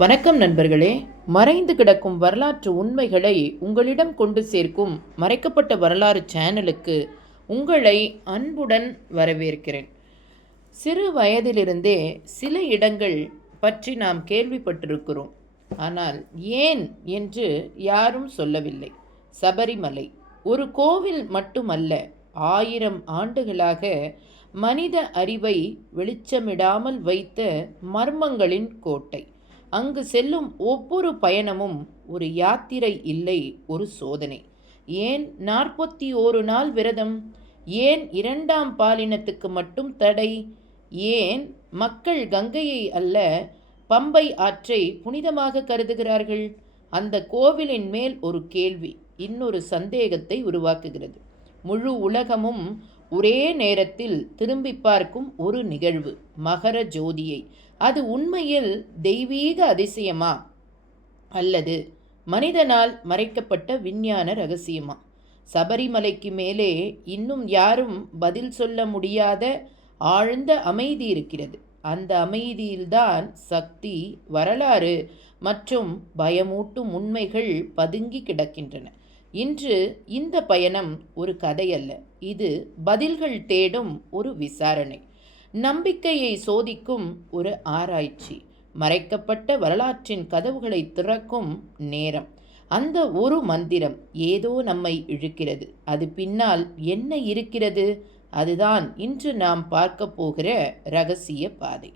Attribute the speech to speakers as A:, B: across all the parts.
A: வணக்கம் நண்பர்களே மறைந்து கிடக்கும் வரலாற்று உண்மைகளை உங்களிடம் கொண்டு சேர்க்கும் மறைக்கப்பட்ட வரலாறு சேனலுக்கு உங்களை அன்புடன் வரவேற்கிறேன். சிறு வயதிலிருந்தே சில இடங்கள் பற்றி நாம் கேள்விப்பட்டிருக்கிறோம். ஆனால் ஏன் என்று யாரும் சொல்லவில்லை. சபரிமலை ஒரு கோவில் மட்டுமல்ல ஆயிரம் ஆண்டுகளாக மனித அறிவை வெளிச்சமிடாமல் வைத்த மர்மங்களின் கோட்டை. அங்கு செல்லும் ஒவ்வொரு பயணமும் ஒரு யாத்திரை இல்லை ஒரு சோதனை. ஏன் நாற்பத்தி ஓரு நாள் விரதம்? ஏன் இரண்டாம் பாலினத்துக்கு மட்டும் தடை? ஏன் மக்கள் கங்கையை அல்ல பம்பை ஆற்றை புனிதமாக கருதுகிறார்கள்? அந்த கோவிலின் மேல் ஒரு கேள்வி இன்னொரு சந்தேகத்தை உருவாக்குகிறது. முழு உலகமும் ஒரே நேரத்தில் திரும்பி பார்க்கும் ஒரு நிகழ்வு மகர ஜோதியை. அது உண்மையில் தெய்வீக அதிசயமா? அல்லது மனிதனால் மறைக்கப்பட்ட விஞ்ஞான ரகசியமா? சபரிமலைக்கு மேலே இன்னும் யாரும் பதில் சொல்ல முடியாத ஆழ்ந்த அமைதி இருக்கிறது. அந்த அமைதியில்தான் சக்தி வரலாறு மற்றும் பயமூட்டும் உண்மைகள் பதுங்கி கிடக்கின்றன. இன்று இந்த பயணம் ஒரு கதையல்ல. இது பதில்கள் தேடும் ஒரு விசாரணை. நம்பிக்கையை சோதிக்கும் ஒரு ஆராய்ச்சி. மறைக்கப்பட்ட வரலாற்றின் கதவுகளை திறக்கும் நேரம். அந்த ஒரு மந்திரம் ஏதோ நம்மை இழுக்கிறது. அது பின்னால் என்ன இருக்கிறது? அதுதான் இன்று நாம் பார்க்க போகிற ரகசிய பாதை.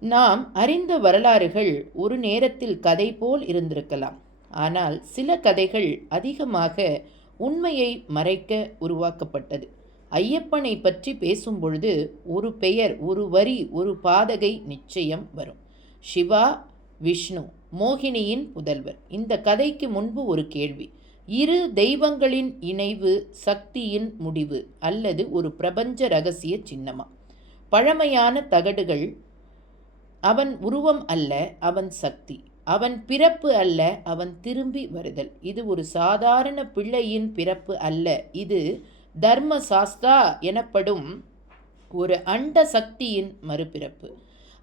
A: நாம் அறிந்த வரலாறுகள் ஒரு நேரத்தில் கதை போல் இருந்திருக்கலாம். ஆனால் சில கதைகள் அதிகமாக உண்மையை மறைக்க உருவாக்கப்பட்டது. ஐயப்பனை பற்றி பேசும்பொழுது ஒரு பெயர் ஒரு வரி ஒரு பாதகை நிச்சயம் வரும். சிவா விஷ்ணு மோகினியின் புதல்வர். இந்த கதைக்கு முன்பு ஒரு கேள்வி. இரு தெய்வங்களின் இணைவு சக்தியின் முடிவு அல்லது ஒரு பிரபஞ்ச ரகசிய சின்னமா? பழமையான தகடுகள் அவன் உருவம் அல்ல அவன் சக்தி. அவன் பிறப்பு அல்ல அவன் திரும்பி வருதல். இது ஒரு சாதாரண பிள்ளையின் பிறப்பு அல்ல. இது தர்ம சாஸ்தா எனப்படும் ஒரு அண்ட சக்தியின் மறுபிறப்பு.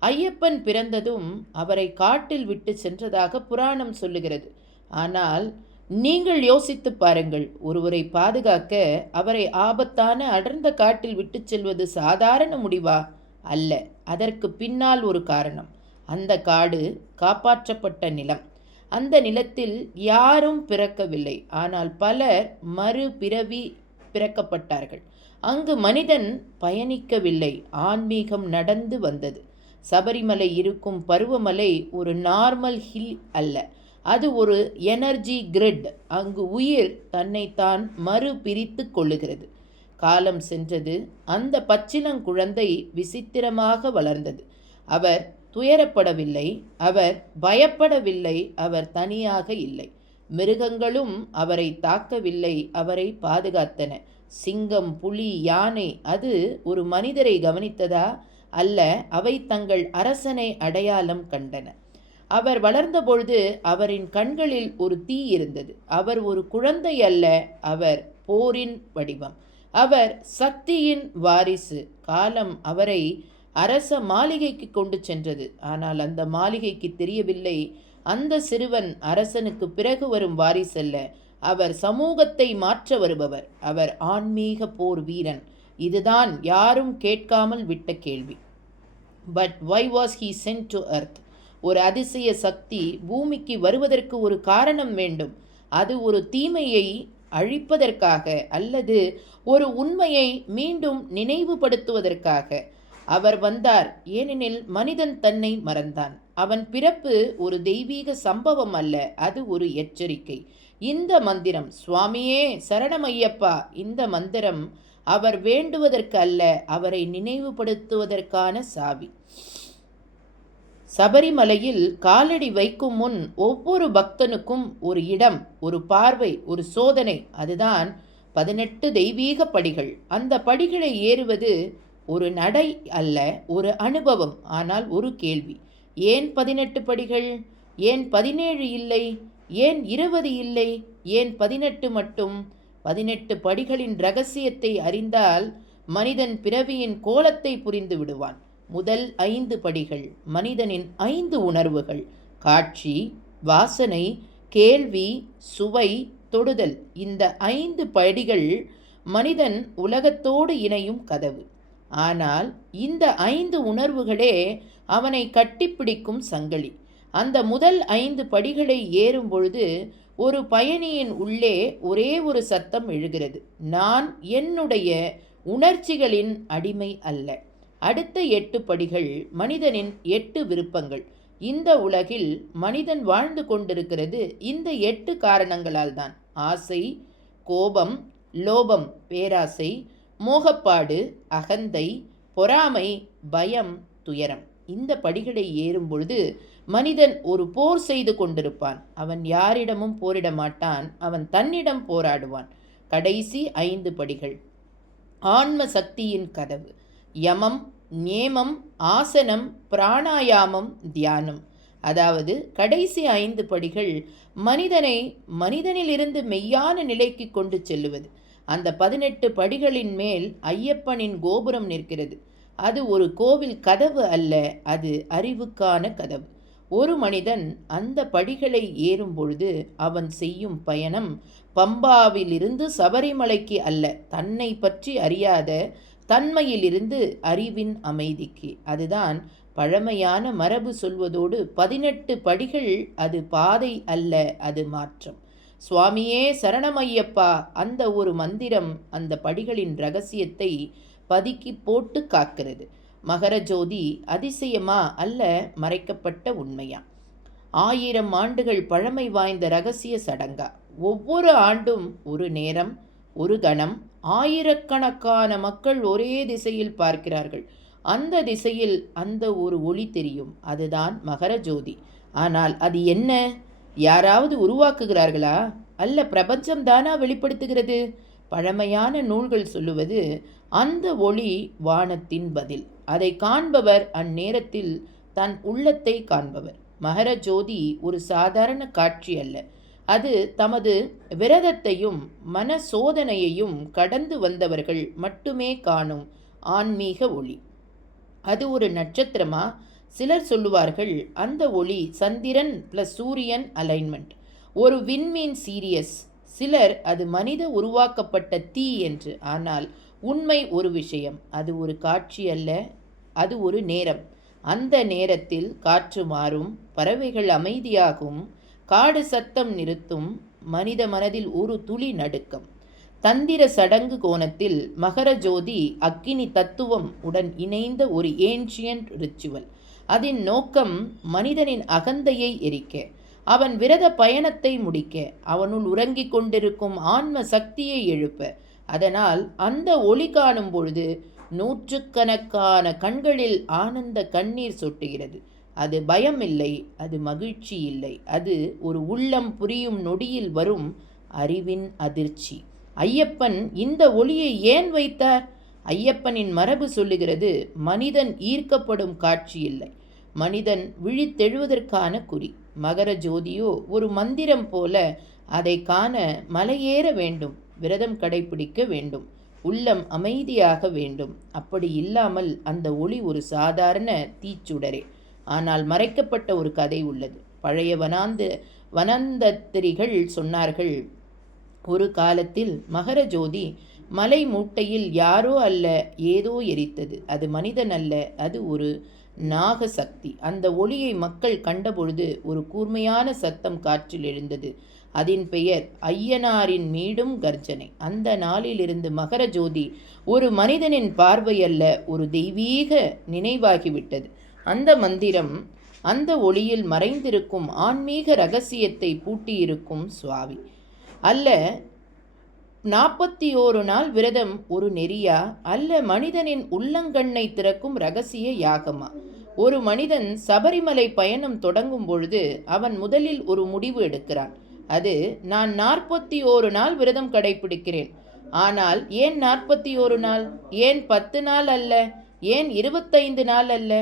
A: ஐயப்பன் பிறந்ததும் அவரை காட்டில் விட்டு சென்றதாக புராணம் சொல்லுகிறது. ஆனால் நீங்கள் யோசித்து பாருங்கள் ஒருவரை பாதுகாக்க அவரை ஆபத்தான அடர்ந்த காட்டில் விட்டு செல்வது சாதாரண முடிவா? அல்ல அதற்கு பின்னால் ஒரு காரணம். அந்த காடு காப்பாற்றப்பட்ட நிலம். அந்த நிலத்தில் யாரும் பிறக்கவில்லை. ஆனால் பலர் மறுபிறவி பிறக்கப்பட்டார்கள். அங்கு மனிதன் பயணிக்கவில்லை. ஆன்மீகம் நடந்து வந்தது. சபரிமலை இருக்கும் பருவமலை ஒரு நார்மல் ஹில் அல்ல. அது ஒரு எனர்ஜி கிரிட். அங்கு உயிர் தன்னைத்தான் மறுபிரித்து கொள்ளுகிறது. காலம் சென்றது. அந்த பச்சிலங்குழந்தை விசித்திரமாக வளர்ந்தது. அவர் துயரப்படவில்லை. அவர் பயப்படவில்லை. அவர் தனியாக இல்லை. மிருகங்களும் அவரை தாக்கவில்லை அவரை பாதுகாத்தன. சிங்கம் புலி யானை அது ஒரு மனிதரை கவனித்ததா அல்ல அவை தங்கள் அரசனை அடையாளம் கண்டன. அவர் வளர்ந்தபொழுது அவரின் கண்களில் ஒரு தீ இருந்தது. அவர் ஒரு குழந்தை அல்ல அவர் போரின் வடிவம். அவர் சக்தியின் வாரிசு. காலம் அவரை அரச மாளிகைக்கு கொண்டு சென்றது. ஆனால் அந்த மாளிகைக்கு தெரியவில்லை. அந்த சிறுவன் அரசனுக்கு பிறகு வரும் வாரிசல்ல அவர் சமூகத்தை மாற்ற வருபவர். அவர் ஆன்மீக போர் வீரன். இதுதான் யாரும் கேட்காமல் விட்ட கேள்வி. But why was he sent to earth ஒரு அதிசய சக்தி பூமிக்கு வருவதற்கு ஒரு காரணம் வேண்டும். அது ஒரு தீமையை அழிப்பதற்காக அல்லது ஒரு உண்மையை மீண்டும் நினைவுபடுத்துவதற்காக. அவர் வந்தார். ஏனெனில் மனிதன் தன்னை மறந்தான். அவன் பிறப்பு ஒரு தெய்வீக சம்பவம் அல்ல அது ஒரு எச்சரிக்கை. இந்த மந்திரம் சுவாமியே சரணமையப்பா இந்த மந்திரம் அவர் வேண்டுவதற்கு அல்ல அவரை நினைவுபடுத்துவதற்கான சாவி. சபரிமலையில் காலடி வைக்கும் முன் ஒவ்வொரு பக்தனுக்கும் ஒரு இடம் ஒரு பார்வை ஒரு சோதனை அதுதான் பதினெட்டு தெய்வீக படிகள். அந்த படிகளை ஏறுவது ஒரு நடை அல்ல ஒரு அனுபவம் ஆனால் ஒரு கேள்வி. ஏன் பதினெட்டு படிகள்? ஏன் பதினேழு இல்லை? ஏன் இருபது இல்லை? ஏன் பதினெட்டு மட்டும்? பதினெட்டு படிகளின் ரகசியத்தை அறிந்தால் மனிதன் பிறவியின் கோலத்தை புரிந்து விடுவான். முதல் ஐந்து படிகள் மனிதனின் ஐந்து உணர்வுகள். காட்சி வாசனை கேள்வி சுவை தொடுதல். இந்த ஐந்து படிகள் மனிதன் உலகத்தோடு இணையும் கதவு. ஆனால் இந்த ஐந்து உணர்வுகளே அவனை கட்டிப்பிடிக்கும் சங்கிலி. அந்த முதல் ஐந்து படிகளை ஏறும் பொழுது ஒரு பயணியின் உள்ளே ஒரே ஒரு சத்தம் எழுகிறது. நான் என்னுடைய உணர்ச்சிகளின் அடிமை அல்ல. அடுத்த எட்டு படிகள் மனிதனின் எட்டு விருப்பங்கள். இந்த உலகில் மனிதன் வாழ்ந்து கொண்டிருக்கிறது இந்த எட்டு காரணங்களால் தான். ஆசை கோபம் லோபம் பேராசை மோகப்பாடு அகந்தை பொறாமை பயம் துயரம். இந்த படிகளை ஏறும் பொழுது மனிதன் ஒரு போர் செய்து கொண்டிருப்பான். அவன் யாரிடமும் போரிட மாட்டான். அவன் தன்னிடம் போராடுவான். கடைசி ஐந்து படிகள். ஆன்ம சக்தியின் கதவு. யமம் நேமம் ஆசனம் பிராணாயாமம் தியானம். அதாவது கடைசி ஐந்து படிகள் மனிதனை மனிதனிலிருந்து மெய்யான நிலைக்கு கொண்டு செல்லுவது. அந்த பதினெட்டு படிகளின் மேல் ஐயப்பனின் கோபுரம் நிற்கிறது. அது ஒரு கோவில் கதவு அல்ல அது அறிவுக்கான கதவு. ஒரு மனிதன் அந்த படிகளை ஏறும் பொழுது அவன் செய்யும் பயணம் பம்பாவிலிருந்து சபரிமலைக்கு அல்ல தன்னை பற்றி அறியாத தன்மையிலிருந்து அறிவின் அமைதிக்கு. அதுதான் பழமையான மரபு சொல்வதோடு பதினெட்டு படிகள் அது பாதை அல்ல அது மாற்றம். சுவாமியே சரணமையப்பா அந்த ஒரு மந்திரம் அந்த படிகளின் ரகசியத்தை பதுக்கி போட்டு காக்கிறது. மகர ஜோதி அதிசயமா அல்ல மறைக்கப்பட்ட உண்மையா? ஆயிரம் ஆண்டுகள் பழமை வாய்ந்த ரகசிய சடங்கா? ஒவ்வொரு ஆண்டும் ஒரு நேரம் ஒரு கணம் ஆயிரக்கணக்கான மக்கள் ஒரே திசையில் பார்க்கிறார்கள். அந்த திசையில் அந்த ஒரு ஒளி தெரியும். அதுதான் மகர ஜோதி ஆனால் அது என்ன? யாராவது உருவாக்குகிறார்களா? அல்ல பிரபஞ்சம் தானா வெளிப்படுத்துகிறது? பழமையான நூல்கள் சொல்லுவது அந்த ஒளி வானத்தின் பதில். அதை காண்பவர் அந்நேரத்தில் தன் உள்ளத்தை காண்பவர். மகர ஜோதி ஒரு சாதாரண காட்சி அல்ல. அது தமது விரதத்தையும் மன சோதனையையும் கடந்து வந்தவர்கள் மட்டுமே காணும் ஆன்மீக ஒளி. அது ஒரு நட்சத்திரமா? சிலர் சொல்லுவார்கள் அந்த ஒளி சந்திரன் ப்ளஸ் சூரியன் அலைன்மெண்ட் ஒரு விண்மீன் சீரியஸ் சிலர் அது மனித உருவாக்கப்பட்ட தீ என்று. ஆனால் உண்மை ஒரு விஷயம் அது ஒரு காட்சி அல்ல அது ஒரு நேரம். அந்த நேரத்தில் காற்று மாறும் பறவைகள் அமைதியாகும் காடு சத்தம் நிறுத்தும் மனித மனதில் ஒரு துளி நடுக்கம். தந்திர சடங்கு கோணத்தில் மகர ஜோதி அக்கினி தத்துவம் உடன் இணைந்த ஒரு ஏன்ஷியன்ட் ரிச்சுவல் அதன் நோக்கம் மனிதனின் அகந்தையை எரிக்க அவன் விரத பயணத்தை முடிக்க அவனுள் உறங்கிக் கொண்டிருக்கும் ஆன்ம சக்தியை எழுப்ப அதனால் அந்த ஒளி காணும் பொழுது நூற்றுக்கணக்கான கண்களில் ஆனந்த கண்ணீர் சொட்டுகிறது. அது பயம் இல்லை அது மகிழ்ச்சி இல்லை. அது ஒரு உள்ளம் புரியும் நொடியில் வரும் அறிவின் அதிர்ச்சி. ஐயப்பன் இந்த ஒளியை ஏன் வைத்தார்? ஐயப்பனின் மரபு சொல்லுகிறது மனிதன் ஈர்க்கப்படும் காட்சி இல்லை. மனிதன் விழித்தெழுவதற்கான குறி. மகர ஜோதியோ ஒரு மந்திரம் போல அதை காண மலையேற வேண்டும். விரதம் கடைபிடிக்க வேண்டும். உள்ளம் அமைதியாக வேண்டும். அப்படி இல்லாமல் அந்த ஒளி ஒரு சாதாரண தீச்சுடரே. ஆனால் மறைக்கப்பட்ட ஒரு கதை உள்ளது. பழைய வனாந்த வனந்தத்திரிகள் சொன்னார்கள் ஒரு காலத்தில் மகர ஜோதி மலை மூட்டையில் யாரோ அல்ல ஏதோ எரித்தது. அது மனிதன் அல்ல அது ஒரு நாக சக்தி அந்த ஒளியை மக்கள் கண்டபொழுது ஒரு கூர்மையான சத்தம் காற்றில் எழுந்தது. அதன் பெயர் ஐயனாரின் மீடும் கர்ஜனை. அந்த நாளிலிருந்து மகர ஜோதி ஒரு மனிதனின் பார்வையல்ல ஒரு தெய்வீக நினைவாகிவிட்டது. அந்த மந்திரம் அந்த ஒளியில் மறைந்திருக்கும் ஆன்மீக ரகசியத்தை பூட்டியிருக்கும் சுவாமி. அல்ல நாற்பத்தி ஓரு நாள் விரதம் ஒரு நெறியா? அல்ல மனிதனின் உள்ளங்கண்ணை திறக்கும் ரகசிய யாகமா? ஒரு மனிதன் சபரிமலை பயணம் தொடங்கும் பொழுது அவன் முதலில் ஒரு முடிவு எடுக்கிறான். அது நான் நாற்பத்தி ஓரு நாள் விரதம் கடைபிடிக்கிறேன். ஆனால் ஏன் நாற்பத்தி ஓரு நாள்? ஏன் பத்து நாள் அல்ல? ஏன் இருபத்தைந்து நாள் அல்ல?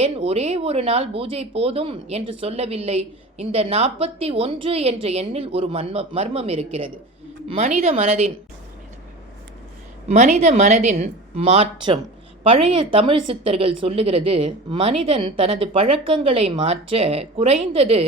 A: ஏன் ஒரே ஒரு நாள் பூஜை போதும் என்று சொல்லவில்லை? இந்த நாற்பத்தி ஒன்று என்ற எண்ணில் ஒரு மர்ம மர்மம் இருக்கிறது. மனித மனதின் மனித மனதின் மாற்றம். பழைய தமிழ் சித்தர்கள் சொல்லுகிறது மனிதன் தனது பழக்கங்களை மாற்ற குறைந்தது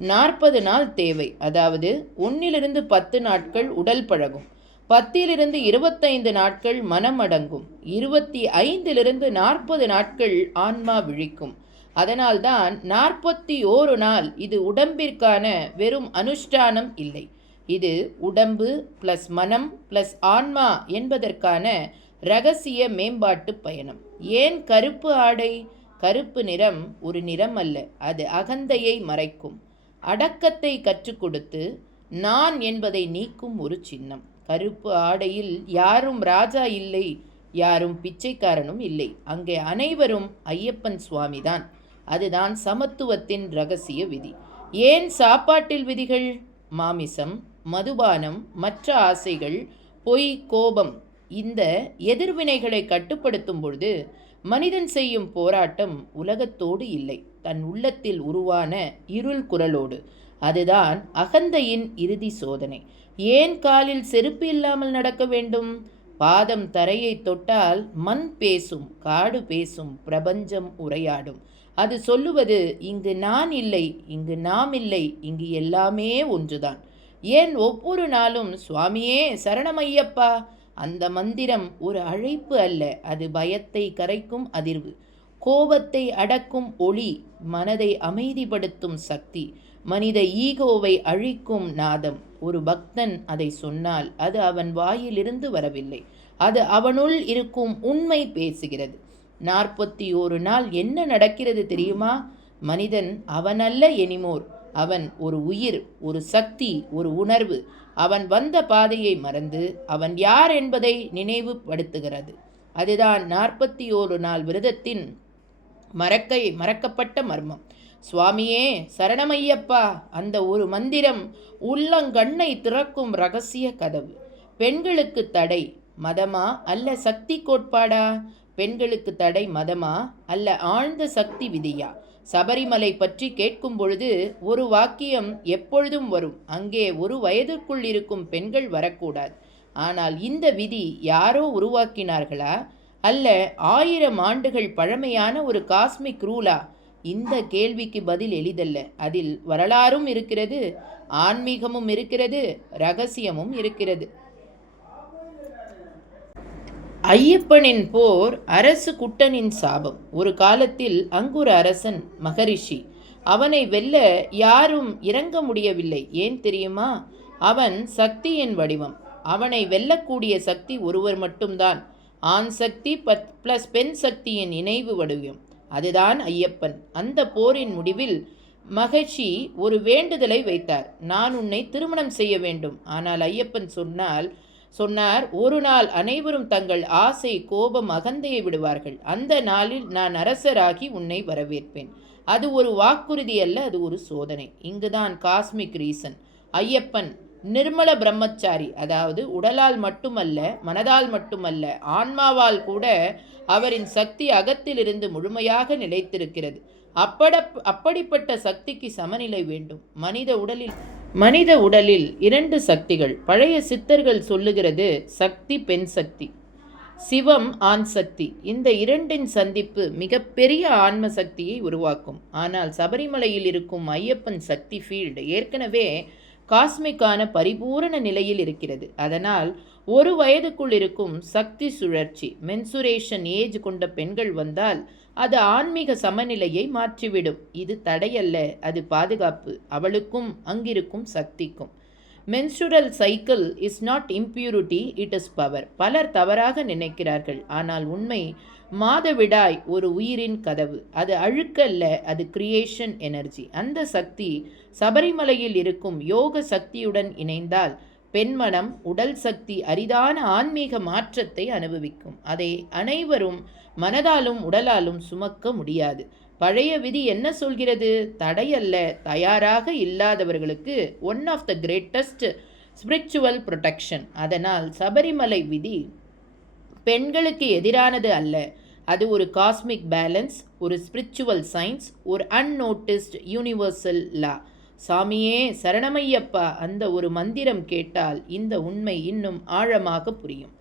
A: நாற்பது நாள் தேவை. அதாவது ஒன்னிலிருந்து பத்து நாட்கள் உடல் பழகும். பத்திலிருந்து இருபத்தைந்து நாட்கள் மனம் அடங்கும். இருபத்தி ஐந்திலிருந்து நாற்பது நாட்கள் ஆன்மா விழிக்கும். அதனால்தான் நாற்பத்தி ஓரு நாள் இது உடம்பிற்கான வெறும் அனுஷ்டானம் இல்லை. இது உடம்பு ப்ளஸ் மனம் ப்ளஸ் ஆன்மா என்பதற்கான ரகசிய மேம்பாட்டு பயணம். ஏன் கருப்பு ஆடை? கருப்பு நிறம் ஒரு நிறம் அல்ல. அது அகந்தையை மறைக்கும். அடக்கத்தை கற்றுக் கொடுத்து நான் என்பதை நீக்கும் ஒரு சின்னம். கருப்பு ஆடையில் யாரும் ராஜா இல்லை யாரும் பிச்சைக்காரனும் இல்லை. அங்கே அனைவரும் ஐயப்பன் சுவாமிதான். அதுதான் சமத்துவத்தின் ரகசிய விதி. ஏன் சாப்பாட்டில் விதிகள்? மாமிசம் மதுபானம் மற்ற ஆசைகள் பொய் கோபம் இந்த எதிர்வினைகளை கட்டுப்படுத்தும் பொழுது மனிதன் செய்யும் போராட்டம் உலகத்தோடு இல்லை. தன் உள்ளத்தில் உருவான இருள் குரலோடு. அதுதான் அகந்தையின் இறுதி சோதனை. ஏன் காலில் செருப்பு இல்லாமல் நடக்க வேண்டும்? பாதம் தரையை தொட்டால் மண் பேசும் காடு பேசும் பிரபஞ்சம் உரையாடும். அது சொல்லுவது இங்கு நான் இல்லை இங்கு நாம் இல்லை இங்கு எல்லாமே ஒன்றுதான். ஏன் ஒவ்வொரு நாளும் சுவாமியே சரணமையப்பா அந்த மந்திரம் ஒரு அழைப்பு அல்ல அது பயத்தை கரைக்கும் அதிர்வு. கோபத்தை அடக்கும் ஒளி மனதை அமைதிப்படுத்தும் சக்தி. மனித ஈகோவை அழிக்கும் நாதம். ஒரு பக்தன் அதை சொன்னால் அது அவன் வாயிலிருந்து வரவில்லை. அது அவனுள் இருக்கும் உண்மை பேசுகிறது. நாற்பத்தி ஓரு நாள் என்ன நடக்கிறது தெரியுமா? மனிதன் அவனல்ல எனிமோர். அவன் ஒரு உயிர் ஒரு சக்தி ஒரு உணர்வு. அவன் வந்த பாதையை மறந்து அவன் யார் என்பதை நினைவுபடுத்துகிறது. அதுதான் நாற்பத்தி ஓரு நாள் விரதத்தின் மறக்கை மறக்கப்பட்ட மர்மம். சுவாமியே சரணமையப்பா அந்த ஒரு மந்திரம் உள்ளங்கண்ணை திறக்கும் ரகசிய கதவு. பெண்களுக்கு தடை மதமா அல்ல சக்தி கோட்பாடா? பெண்களுக்கு தடை மதமா அல்ல ஆழ்ந்த சக்தி விதியா? சபரிமலை பற்றி கேட்கும் பொழுது ஒரு வாக்கியம் எப்பொழுதும் வரும். அங்கே ஒரு வயதுக்குள் இருக்கும் பெண்கள் வரக்கூடாது. ஆனால் இந்த விதி யாரோ உருவாக்கினார்களா? அல்ல ஆயிரம் ஆண்டுகள் பழமையான ஒரு காஸ்மிக் ரூலா? இந்த கேள்விக்கு பதில் எளிதல்ல. அதில் வரலாறும் இருக்கிறது ஆன்மீகமும் இருக்கிறது ரகசியமும் இருக்கிறது. ஐயப்பனின் போர் அரசு குட்டனின் சாபம். ஒரு காலத்தில் அங்குர அரசன் மகரிஷி. அவனை வெல்ல யாரும் இறங்க முடியவில்லை. ஏன் தெரியுமா? அவன் சக்தியின் வடிவம். அவனை வெல்லக்கூடிய சக்தி ஒருவர் மட்டும்தான். ஆண் சக்தி பத் பிளஸ் பெண் சக்தியின் இணைவு வடிவம். அதுதான் ஐயப்பன். அந்த போரின் முடிவில் மகிழ்ச்சி ஒரு வேண்டுதலை வைத்தார். நான் உன்னை திருமணம் செய்ய வேண்டும். ஆனால் ஐயப்பன் சொன்னால் சொன்னார் ஒரு நாள் அனைவரும் தங்கள் ஆசை கோபம் அகந்தையை விடுவார்கள். அந்த நாளில் நான் அரசராகி உன்னை வரவேற்பேன். அது ஒரு வாக்குறுதி அல்ல அது ஒரு சோதனை. இங்குதான் காஸ்மிக் ரீசன். ஐயப்பன் நிர்மல பிரம்மச்சாரி அதாவது உடலால் மட்டுமல்ல மனதால் மட்டுமல்ல ஆன்மாவால் கூட அவரின் சக்தி அகத்திலிருந்து முழுமையாக நிலைத்திருக்கிறது. அப்பட அப்படிப்பட்ட சக்திக்கு சமநிலை வேண்டும். மனித உடலில் மனித உடலில் இரண்டு சக்திகள். பழைய சித்தர்கள் சொல்லுகிறது சக்தி பெண் சக்தி. சிவம் ஆண் சக்தி. இந்த இரண்டின் சந்திப்பு மிகப்பெரிய ஆன்ம சக்தியை உருவாக்கும். ஆனால் சபரிமலையில் இருக்கும் ஐயப்பன் சக்தி ஃபீல்டு ஏற்கனவே காஸ்மிக்கான பரிபூரண நிலையில் இருக்கிறது. அதனால் ஒரு வயதுக்குள் இருக்கும் சக்தி சுழற்சி மென்சுரேஷன் ஏஜ் கொண்ட பெண்கள் வந்தால் அது ஆன்மீக சமநிலையை மாற்றிவிடும். இது தடையல்ல. அது பாதுகாப்பு. அவளுக்கும் அங்கிருக்கும் சக்திக்கும். Menstrual cycle is not impurity it is power பலர் தவறாக நினைக்கிறார்கள். ஆனால் உண்மை மாதவிடாய் ஒரு உயிரின் கதவு. அது அழுக்கல்ல அது கிரியேஷன் எனர்ஜி அந்த சக்தி சபரிமலையில் இருக்கும் யோக சக்தியுடன் இணைந்தால் பெண்மனம் உடல் சக்தி அரிதான ஆன்மீக மாற்றத்தை அனுபவிக்கும். அதை அனைவரும் மனதாலும் உடலாலும் சுமக்க முடியாது. பழைய விதி என்ன சொல்கிறது? தடையல்ல. தயாராக இல்லாதவர்களுக்கு one of the greatest spiritual protection அதனால் சபரிமலை விதி பெண்களுக்கு எதிரானது அல்ல. அது ஒரு காஸ்மிக் பேலன்ஸ் ஒரு ஸ்பிரிச்சுவல் சயின்ஸ் ஒரு அன்னோட்டிஸ்ட் யூனிவர்சல் லா சாமியே சரணமையப்பா அந்த ஒரு மந்திரம் கேட்டால் இந்த உண்மை இன்னும் ஆழமாக புரியும்.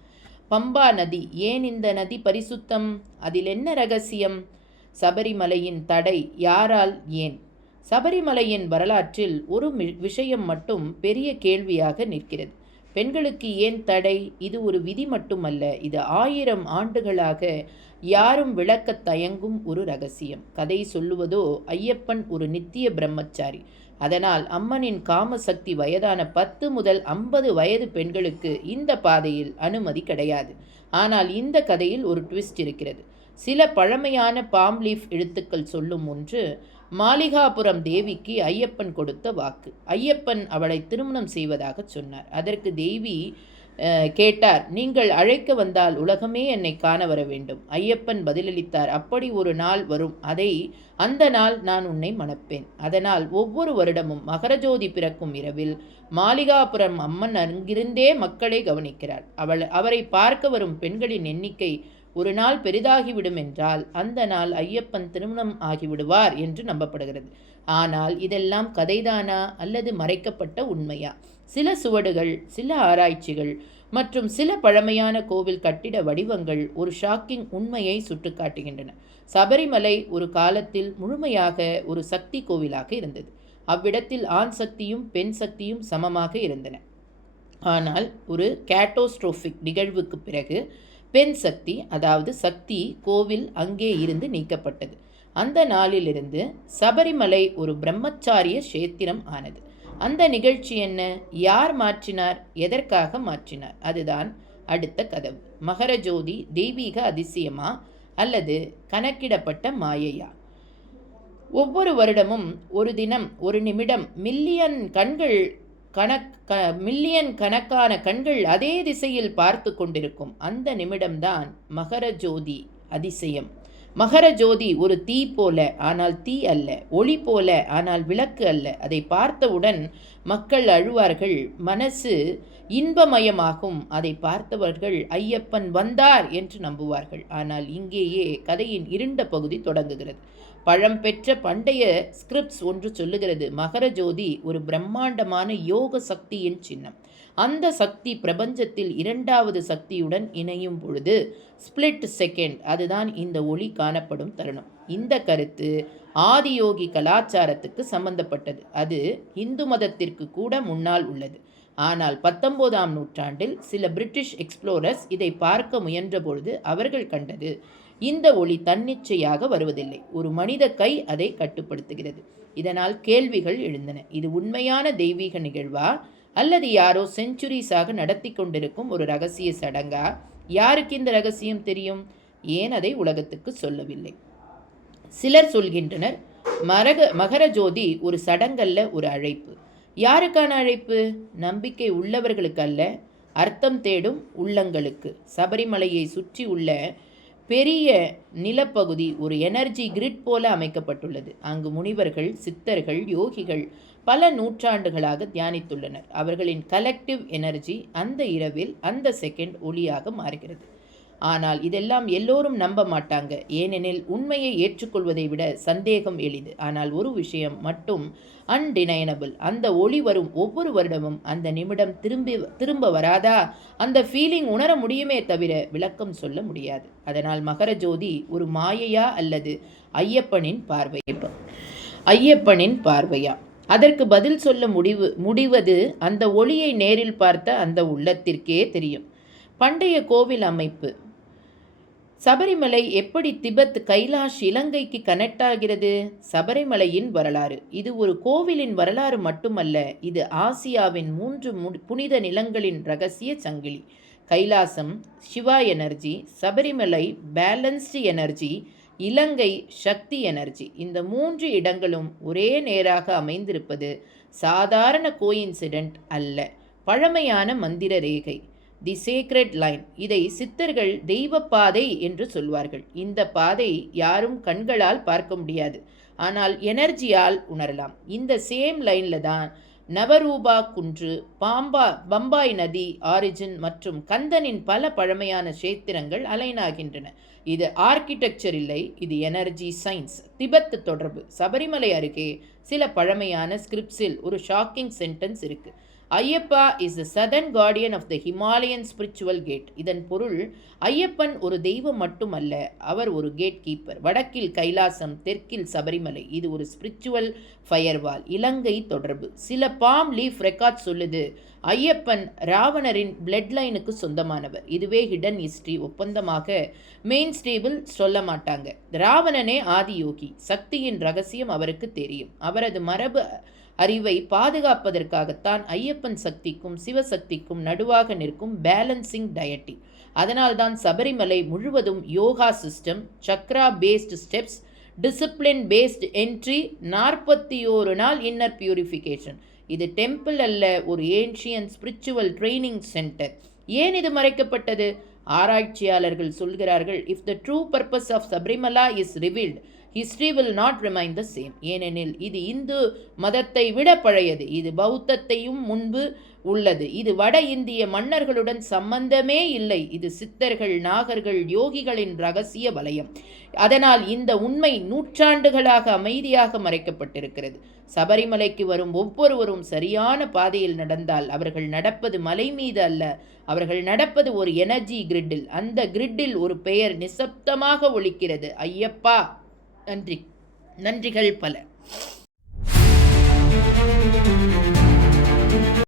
A: பம்பா நதி ஏன் இந்த நதி பரிசுத்தம்? அதில் என்ன ரகசியம்? சபரிமலையின் தடை யாரால் ஏன்? சபரிமலையின் வரலாற்றில் ஒரு மி- விஷயம் மட்டும் பெரிய கேள்வியாக நிற்கிறது. பெண்களுக்கு ஏன் தடை? இது ஒரு விதி மட்டுமல்ல. இது ஆயிரம் ஆண்டுகளாக யாரும் விளக்கத் தயங்கும் ஒரு ரகசியம். கதை சொல்லுவதோ ஐயப்பன் ஒரு நித்திய பிரம்மச்சாரி. அதனால் அம்மனின் காமசக்தி வயதான பத்து முதல் ஐம்பது வயது பெண்களுக்கு இந்த பாதையில் அனுமதி கிடையாது. ஆனால் இந்த கதையில் ஒரு ட்விஸ்ட் இருக்கிறது. சில பழமையான பாம் லீஃப் எழுத்துக்கள் சொல்லும் ஒன்று மாளிகாபுரம் தேவிக்கு ஐயப்பன் கொடுத்த வாக்கு. ஐயப்பன் அவளை திருமணம் செய்வதாக சொன்னார். அதற்கு தேவி கேட்டார். நீங்கள் அழைக்க வந்தால் உலகமே என்னை காண வர வேண்டும். ஐயப்பன் பதிலளித்தார். அப்படி ஒரு நாள் வரும். அதை அந்த நாள் நான் உன்னை மணப்பேன். அதனால் ஒவ்வொரு வருடமும் மகரஜோதி பிறக்கும் இரவில் மாளிகாபுரம் அம்மன் அங்கிருந்தே மக்களை கவனிக்கிறார். அவள் அவரை பார்க்க வரும் பெண்களின் எண்ணிக்கை ஒரு நாள் பெரிதாகிவிடும் என்றால் அந்த நாள் ஐயப்பன் திருமணம் ஆகிவிடுவார் என்று நம்பப்படுகிறது. ஆனால் இதெல்லாம் கதைதானா அல்லது மறைக்கப்பட்ட உண்மையா? சில சுவடுகள் சில ஆராய்ச்சிகள் மற்றும் சில பழமையான கோவில் கட்டிட வடிவங்கள் ஒரு ஷாக்கிங் உண்மையை சுட்டுக்காட்டுகின்றன. சபரிமலை ஒரு காலத்தில் முழுமையாக ஒரு சக்தி கோவிலாக இருந்தது. அவ்விடத்தில் ஆண் சக்தியும் பெண் சக்தியும் சமமாக இருந்தன. ஆனால் ஒரு கேட்டோஸ்ட்ரோஃபிக் நிகழ்வுக்கு பிறகு பெண் சக்தி அதாவது சக்தி கோவில் அங்கே இருந்து நீக்கப்பட்டது. அந்த நாளிலிருந்து சபரிமலை ஒரு பிரம்மச்சாரிய கஷேத்திரம் ஆனது. அந்த நிகழ்ச்சி என்ன? யார் மாற்றினார்? எதற்காக மாற்றினார்? அதுதான் அடுத்த கதவு. மகரஜோதி தெய்வீக அதிசயமா? அல்லது கணக்கிடப்பட்ட மாயையா? ஒவ்வொரு வருடமும் ஒரு தினம் ஒரு நிமிடம் மில்லியன் கண்கள் கணக் க மில்லியன் கணக்கான கண்கள் அதே திசையில் பார்த்து கொண்டிருக்கும். அந்த நிமிடம்தான் மகர ஜோதி அதிசயம். மகர ஜோதி ஒரு தீ போல ஆனால் தீ அல்ல. ஒளி போல ஆனால் விளக்கு அல்ல. அதை பார்த்தவுடன் மக்கள் அழுவார்கள். மனசு இன்பமயமாகும். அதை பார்த்தவர்கள் ஐயப்பன் வந்தார் என்று நம்புவார்கள். ஆனால் இங்கேயே கதையின் இருண்ட பகுதி தொடங்குகிறது. பழம்பெற்ற பண்டைய ஸ்கிரிப்ட்ஸ் ஒன்று சொல்லுகிறது. மகர ஜோதி ஒரு பிரம்மாண்டமான யோக சக்தியின் சின்னம். அந்த சக்தி பிரபஞ்சத்தில் இரண்டாவது சக்தியுடன் இணையும் பொழுது ஸ்பிளிட் செகண்ட் அதுதான் இந்த ஒளி காணப்படும் தருணம். இந்த கருத்து ஆதியோகி கலாச்சாரத்துக்கு சம்பந்தப்பட்டது. அது இந்து மதத்திற்கு கூட முன்னால் உள்ளது. ஆனால் பத்தொன்பதாம் நூற்றாண்டில் சில பிரிட்டிஷ் எக்ஸ்ப்ளோரர்ஸ் இதை பார்க்க முயன்றபொழுது அவர்கள் கண்டது இந்த ஒளி தன்னிச்சையாக வருவதில்லை. ஒரு மனித கை அதை கட்டுப்படுத்துகிறது. இதனால் கேள்விகள் எழுந்தன. இது உண்மையான தெய்வீக நிகழ்வா? அல்லது யாரோ செஞ்சுரிஸாக நடத்தி கொண்டிருக்கும் ஒரு ரகசிய சடங்கா? யாருக்கு இந்த ரகசியம் தெரியும்? ஏன் அதை உலகத்துக்கு சொல்லவில்லை? சிலர் சொல்கின்றனர் மரக மகர ஜோதி ஒரு சடங்கல்ல ஒரு அழைப்பு. யாருக்கான அழைப்பு? நம்பிக்கை உள்ளவர்களுக்கு அல்ல அர்த்தம் தேடும் உள்ளங்களுக்கு. சபரிமலையை சுற்றி உள்ள பெரிய நிலப்பகுதி ஒரு எனர்ஜி கிரிட் போல அமைக்கப்பட்டுள்ளது. அங்கு முனிவர்கள் சித்தர்கள் யோகிகள் பல நூற்றாண்டுகளாக தியானித்துள்ளனர். அவர்களின் கலெக்டிவ் எனர்ஜி அந்த இரவில் அந்த செகண்ட் ஒளியாக மாறுகிறது. ஆனால் இதெல்லாம் எல்லோரும் நம்ப மாட்டாங்க. ஏனெனில் உண்மையை ஏற்றுக்கொள்வதை விட சந்தேகம் எளிது. ஆனால் ஒரு விஷயம் மட்டும் அன்டினைனபிள் அந்த ஒளி வரும் ஒவ்வொரு வருடமும் அந்த நிமிடம் திரும்பி திரும்ப வராதா? அந்த ஃபீலிங் உணர முடியுமே தவிர விளக்கம் சொல்ல முடியாது. அதனால் மகர ஜோதி ஒரு மாயையா அல்லது ஐயப்பனின் பார்வை ஐயப்பனின் பார்வையா? அதற்கு பதில் சொல்ல முடிவு முடிவது அந்த ஒளியை நேரில் பார்த்த அந்த உள்ளத்திற்கே தெரியும். பண்டைய கோவில் அமைப்பு சபரிமலை எப்படி திபெத் கைலாஷ் இலங்கைக்கு கனெக்ட் ஆகிறது? சபரிமலையின் வரலாறு. இது ஒரு கோவிலின் வரலாறு மட்டுமல்ல இது ஆசியாவின் மூன்று புனித நிலங்களின் ரகசிய சங்கிலி. Kailasam Shiva energy Sabarimala balanced energy Ilangai Shakti energy. இந்த மூன்று இடங்களும் ஒரே நேராக அமைந்திருப்பது சாதாரண கோயின்சிடென்ட் அல்ல பழமையான மந்திர ரேகை. தி சீக்ரெட் லைன் இதை சித்தர்கள் தெய்வ பாதை என்று சொல்வார்கள். இந்த பாதை யாரும் கண்களால் பார்க்க முடியாது. ஆனால் எனர்ஜியால் உணரலாம். இந்த சேம் லைனில் தான் நவரூபா குன்று பாம்பா பம்பாய் நதி ஆரிஜின் மற்றும் கந்தனின் பல பழமையான சேத்திரங்கள் அலைனாகின்றன. இது ஆர்கிடெக்சர் இல்லை. இது எனர்ஜி சயின்ஸ் திபெத் தொடர்பு. சபரிமலை அருகே சில பழமையான ஸ்கிரிப்ட்ஸில் ஒரு ஷாக்கிங் சென்டென்ஸ் இருக்குது Ayyappa is the southern guardian of the Himalayan spiritual gate இதன் பொருள் ஐயப்பன் ஒரு தெய்வம் மட்டுமல்ல அவர் ஒரு கேட் கீப்பர் வடக்கில் கைலாசம் தெற்கில் சபரிமலை. இது ஒரு ஸ்பிரிச்சுவல் ஃபயர்வால் இலங்கை தொடர்பு. சில பாம் லீஃப் ரெக்கார்ட் சொல்லுது ஐயப்பன் ராவணரின் பிளட் லைனுக்கு சொந்தமானவர். இதுவே ஹிடன் ஹிஸ்ட்ரி ஒப்பந்தமாக மெயின் ஸ்டேபிள் சொல்ல மாட்டாங்க. ராவணனே ஆதியோகி சக்தியின் ரகசியம் அவருக்கு தெரியும். அவரது மரபு அறிவை பாதுகாப்பதற்காகத்தான் ஐயப்பன் சக்திக்கும் சிவசக்திக்கும் நடுவாக நிற்கும் பேலன்சிங் டயட்டி அதனால்தான் சபரிமலை முழுவதும் yoga system chakra based steps discipline based entry நாற்பத்தி ஓரு நாள் இன்னர் பியூரிஃபிகேஷன் இது டெம்பிள் அல்ல ஒரு ஏன்ஷியன் ஸ்பிரிச்சுவல் ட்ரைனிங் சென்டர் ஏன் இது மறைக்கப்பட்டது? ஆராய்ச்சியாளர்கள் சொல்கிறார்கள் if the true purpose of Sabarimala is revealed history will not remain the same ஏனெனில் இது இந்து மதத்தை விட பழையது. இது பௌத்தத்தையும் முன்பு உள்ளது. இது வட இந்திய மன்னர்களுடன் சம்பந்தமே இல்லை. இது சித்தர்கள் நாகர்கள் யோகிகளின் ரகசிய வலயம். அதனால் இந்த உண்மை நூற்றாண்டுகளாக அமைதியாக மறைக்கப்பட்டிருக்கிறது. சபரிமலைக்கு வரும் ஒவ்வொருவரும் சரியான பாதையில் நடந்தால் அவர்கள் நடப்பது மலை மீது அல்ல. அவர்கள் நடப்பது ஒரு எனர்ஜி கிரிட்டில். அந்த கிரிட்டில் ஒரு பெயர் நிசப்தமாக ஒழிக்கிறது ஐயப்பா! நன்றி. நன்றிகள் பல.